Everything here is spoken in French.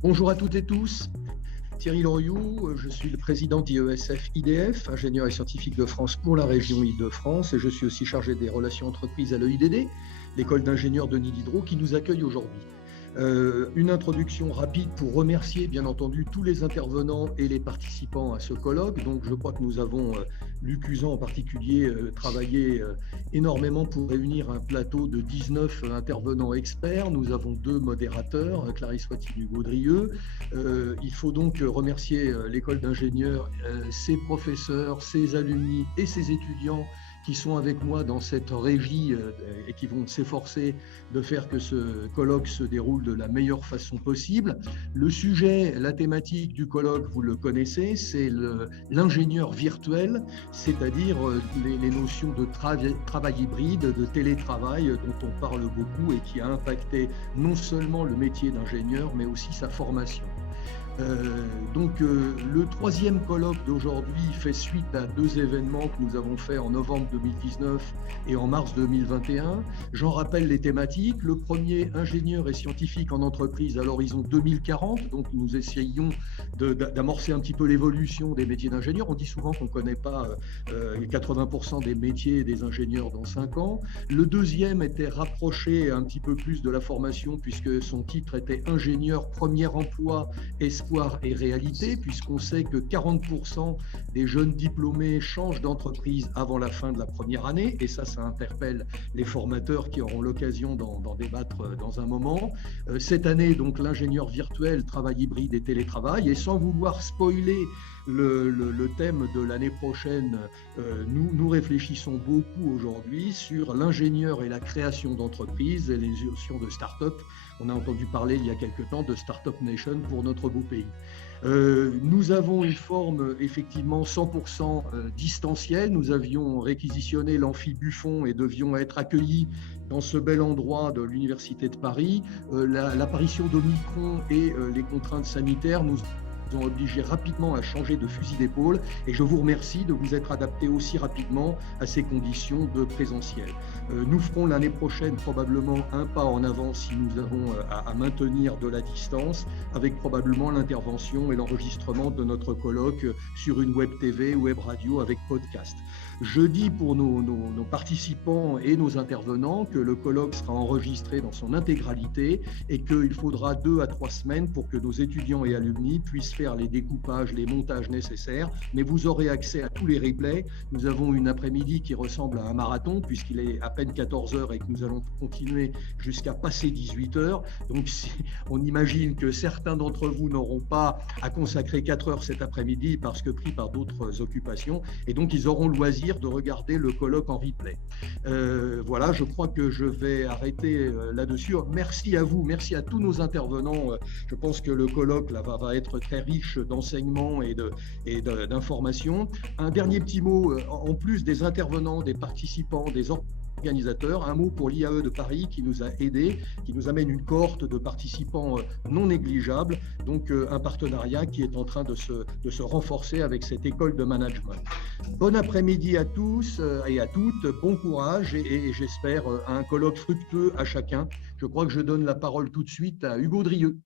Bonjour à toutes et tous. Thierry Loriot, je suis le président d'IESF IDF, ingénieur et scientifique de France pour la région Île-de-France, et je suis aussi chargé des relations entreprises à l'EIDD, l'école d'ingénieurs Denis Diderot, qui nous accueille aujourd'hui. Une introduction rapide pour remercier bien entendu tous les intervenants et les participants à ce colloque. Donc je crois que nous avons, Luc Usan en particulier, travaillé énormément pour réunir un plateau de 19 intervenants experts. Nous avons 2 modérateurs, Clarisse Watine-Gaudrieux. Il faut donc remercier l'école d'ingénieurs, ses professeurs, ses alumni et ses étudiants qui sont avec moi dans cette régie et qui vont s'efforcer de faire que ce colloque se déroule de la meilleure façon possible. Le sujet, la thématique du colloque, vous le connaissez, c'est l'ingénieur virtuel, c'est-à-dire les notions de travail hybride, de télétravail dont on parle beaucoup et qui a impacté non seulement le métier d'ingénieur, mais aussi sa formation. Le troisième colloque d'aujourd'hui fait suite à 2 événements que nous avons faits en novembre 2019 et en mars 2021. J'en rappelle les thématiques. Le premier, ingénieur et scientifique en entreprise à l'horizon 2040. Donc nous essayons d'amorcer un petit peu l'évolution des métiers d'ingénieur. On dit souvent qu'on ne connaît pas 80% des métiers des ingénieurs dans 5 ans. Le deuxième était rapproché un petit peu plus de la formation puisque son titre était ingénieur premier emploi espoir et réalité, puisqu'on sait que 40% des jeunes diplômés changent d'entreprise avant la fin de la première année, et ça interpelle les formateurs qui auront l'occasion d'en débattre dans un moment. Cette année, donc, l'ingénieur virtuel, travail hybride et télétravail, et sans vouloir spoiler le thème de l'année prochaine, nous réfléchissons beaucoup aujourd'hui sur l'ingénieur et la création d'entreprises et les notions de start-up. On a entendu parler il y a quelque temps de Startup Nation pour notre beau pays. Nous avons une forme effectivement 100% distancielle. Nous avions réquisitionné l'amphi Buffon et devions être accueillis dans ce bel endroit de l'Université de Paris. L'apparition d'Omicron et les contraintes sanitaires nous ont obligé rapidement à changer de fusil d'épaule, et je vous remercie de vous être adapté aussi rapidement à ces conditions de présentiel. Nous ferons l'année prochaine probablement un pas en avant si nous avons à maintenir de la distance, avec probablement l'intervention et l'enregistrement de notre colloque sur une web TV, web radio avec podcast. Je dis pour nos participants et nos intervenants que le colloque sera enregistré dans son intégralité et qu'il faudra 2 à 3 semaines pour que nos étudiants et alumni puissent faire les découpages, les montages nécessaires, mais vous aurez accès à tous les replays. Nous avons une après-midi qui ressemble à un marathon puisqu'il est à peine 14 heures et que nous allons continuer jusqu'à passer 18 heures. Donc on imagine que certains d'entre vous n'auront pas à consacrer 4 heures cet après-midi parce que pris par d'autres occupations, et donc ils auront le loisir de regarder le colloque en replay. Voilà, je crois que je vais arrêter là-dessus. Merci à vous, merci à tous nos intervenants. Je pense que le colloque là, va être très riche d'enseignements et d'informations. Un dernier petit mot, en plus des intervenants, des participants, des organisateurs, un mot pour l'IAE de Paris qui nous a aidés, qui nous amène une cohorte de participants non négligeables, donc un partenariat qui est en train de se renforcer avec cette école de management. Bon après-midi à tous et à toutes, bon courage et j'espère un colloque fructueux à chacun. Je crois que je donne la parole tout de suite à Hugo Drieux.